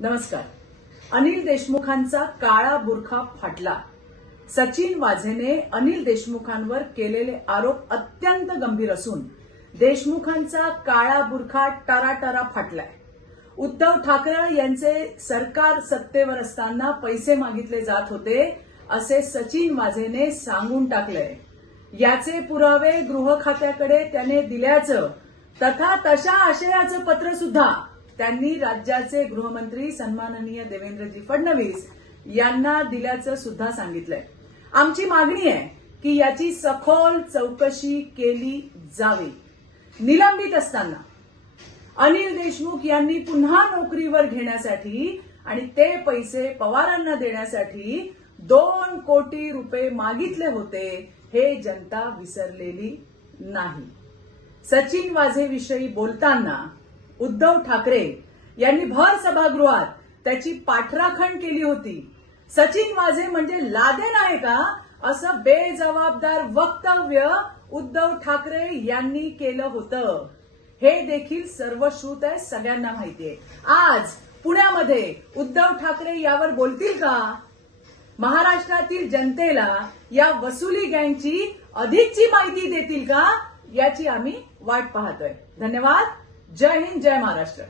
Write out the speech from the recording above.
नमस्कार. अनिल देशमुखांचा काळा बुरखा फाटला. सचिन वाझेने अनिल देशमुखांवर केलेले आरोप अत्यंत गंभीर असून देशमुखांचा काळा बुरखा टराटरा फाटलाय. उद्धव ठाकरे यांचे सरकार सत्तेवर असताना पैसे मागितले जात होते असे सचिन वाझेने सांगून टाकलंय. याचे पुरावे गृह खात्याकडे त्याने दिल्याचं तथा तशा आशयाचं पत्र सुद्धा त्यांनी राज्याचे गृहमंत्री सन्माननीय देवेंद्रजी फडणवीस यांना दिल्याचं सुद्धा सांगितलंय. आमची मागणी आहे की याची सखोल चौकशी केली जावी. निलंबित असताना अनिल देशमुख यांनी पुन्हा नोकरीवर घेण्यासाठी आणि ते पैसे पवारांना देण्यासाठी 2 कोटी रुपये मागितले होते हे जनता विसरलेली नाही. सचिन वाझेविषयी बोलताना उद्धव ठाकरे यांनी भर सभागृहात त्याची पाठराखण केली होती. सचिन वाझे म्हणजे लादेन आहे का असं बेजबाबदार वक्तव्य उद्धव ठाकरे यांनी केलं होतं. हे देखील सर्वश्रुत आहे, सगळ्यांना माहिती आहे. आज पुण्यामध्ये उद्धव ठाकरे यावर बोलतील का? महाराष्ट्रातील जनतेला या वसुली गँगची अधिकची माहिती देतील का? याची आम्ही वाट पाहतोय. धन्यवाद. जय हिंद, जय महाराष्ट्र.